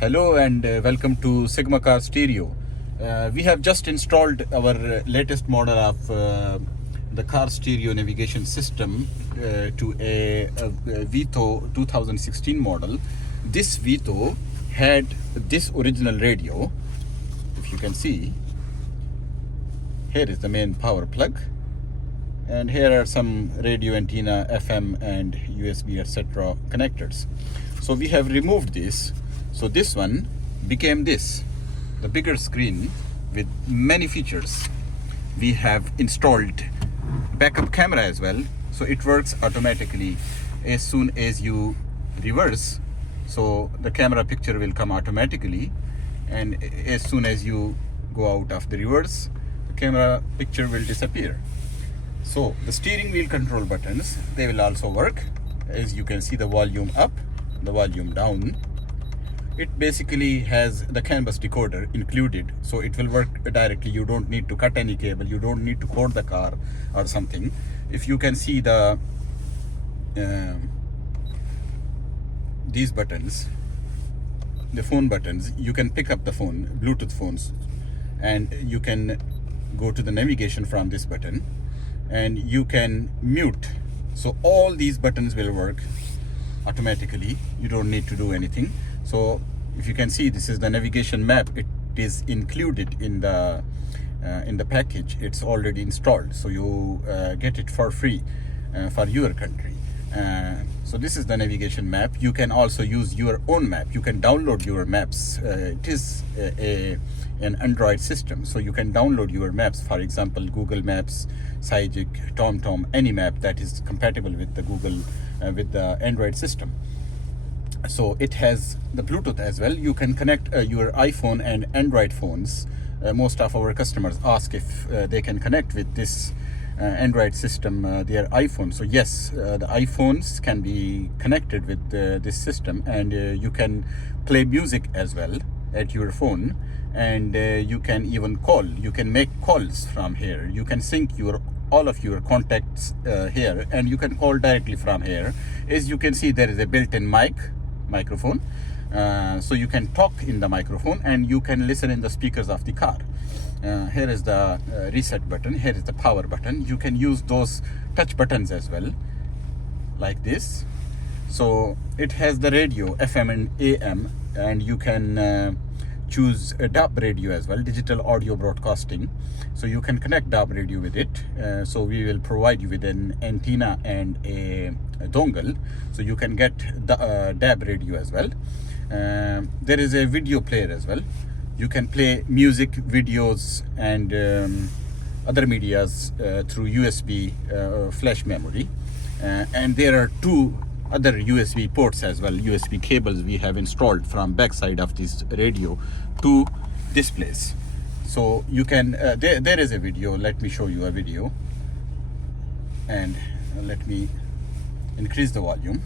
Hello and welcome to Sigma Car Stereo. We have just installed our latest model of the car stereo navigation system to a Vito 2016 model. This Vito had this original radio. If you can see, here is the main power plug, and here are some radio antenna, FM and USB etc. connectors. So we have removed this. So this one became this, the bigger screen with many features. We have installed backup camera as well, so it works automatically as soon as you reverse. So the camera picture will come automatically, and as soon as you go out of the reverse, the camera picture will disappear. So the steering wheel control buttons, they will also work. As you can see, the volume up, the volume down. It basically has the CAN bus decoder included, so it will work directly. You don't need to cut any cable, you don't need to code the car or something. If you can see the these buttons, the phone buttons, you can pick up the phone, Bluetooth phones, and you can go to the navigation from this button, and you can mute. So all these buttons will work automatically. You don't need to do anything. So if you can see, this is the navigation map. It is included in the package. It's already installed, so you get it for free for your country. So this is the navigation map. You can also use your own map. You can download your maps. It is an Android system, so you can download your maps. For example, Google Maps, Cygic, TomTom, any map that is compatible with the Google with the Android system. So it has the Bluetooth as well. You can connect your iPhone and Android phones. Most of our customers ask if they can connect with this Android system their iPhone. So yes, the iPhones can be connected with this system, and you can play music as well at your phone, and you can even call. You can make calls from here. You can sync all of your contacts here, and you can call directly from here. As you can see, there is a built-in microphone, so you can talk in the microphone and you can listen in the speakers of the car. Here is the reset button, here is the power button. You can use those touch buttons as well, like this. So it has the radio, FM and AM, and you can choose a DAB radio as well, digital audio broadcasting. So you can connect DAB radio with it. So we will provide you with an antenna and a dongle, so you can get the DAB radio as well. There is a video player as well. You can play music, videos and other medias through USB flash memory. And there are two other USB ports as well, USB cables we have installed from backside of this radio to this place. So you can there is a video. Let me show you a video, and let me increase the volume.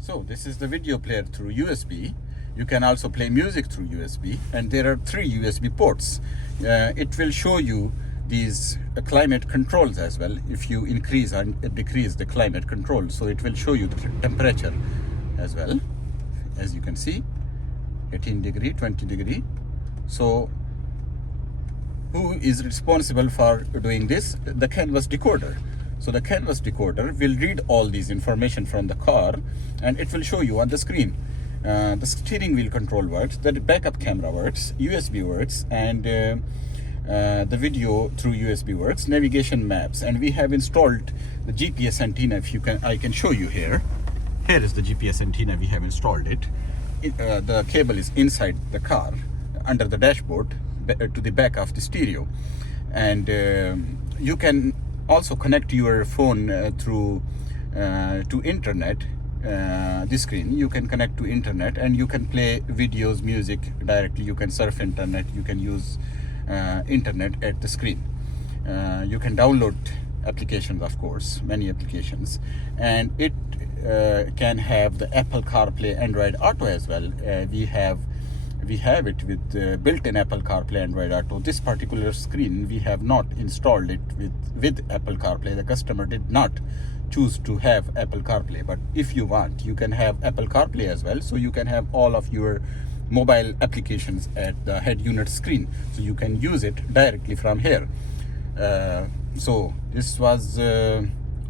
So this is the video player through USB. You can also play music through USB, and there are 3 USB ports. It will show you these climate controls as well. If you increase and decrease the climate control, so it will show you the temperature as well. As you can see, 18 degree, 20 degree. So who is responsible for doing this? The CAN bus decoder. So the CAN bus decoder will read all these information from the car, and it will show you on the screen. The steering wheel control works, the backup camera works, USB works, and the video through USB works, navigation maps, and we have installed the GPS antenna. If you can, I can show you here. Here is the GPS antenna. We have installed it. The cable is inside the car, under the dashboard, to the back of the stereo, and you can also connect your phone through to internet. This screen, you can connect to internet, and you can play videos, music directly. You can surf internet. You can use internet at the screen. You can download applications, of course, many applications, and it can have the Apple CarPlay, Android Auto as well. we have it with built-in Apple CarPlay, Android Auto. This particular screen, we have not installed it with Apple CarPlay. The customer did not choose to have Apple CarPlay, but if you want, you can have Apple CarPlay as well. So you can have all of your mobile applications at the head unit screen, so you can use it directly from here. So this was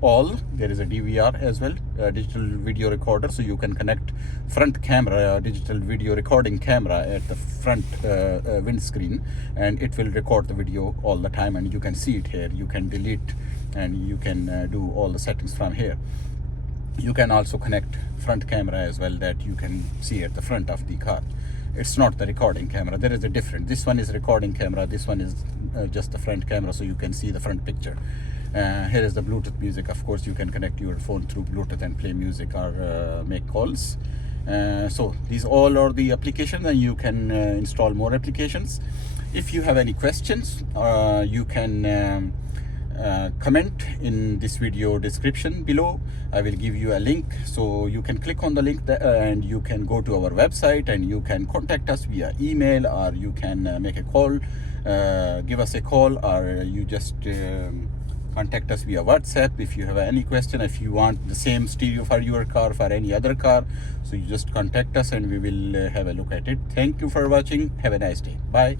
all. There is a DVR as well, digital video recorder, so you can connect front camera, digital video recording camera at the front windscreen, and it will record the video all the time, and you can see it here. You can delete and you can do all the settings from here. You can also connect front camera as well, that you can see at the front of the car. It's not the recording camera. There is a difference. This one is recording camera, this one is just the front camera, so you can see the front picture. Here is the Bluetooth music. Of course, you can connect your phone through Bluetooth and play music or make calls. So these all are the applications, and you can install more applications. If you have any questions, you can comment in this video description below. I will give you a link, so you can click on the link and you can go to our website, and you can contact us via email, or you can make a call, give us a call, or you just contact us via WhatsApp if you have any question. If you want the same stereo for your car, for any other car, so you just contact us and we will have a look at it. Thank you for watching. Have a nice day. Bye.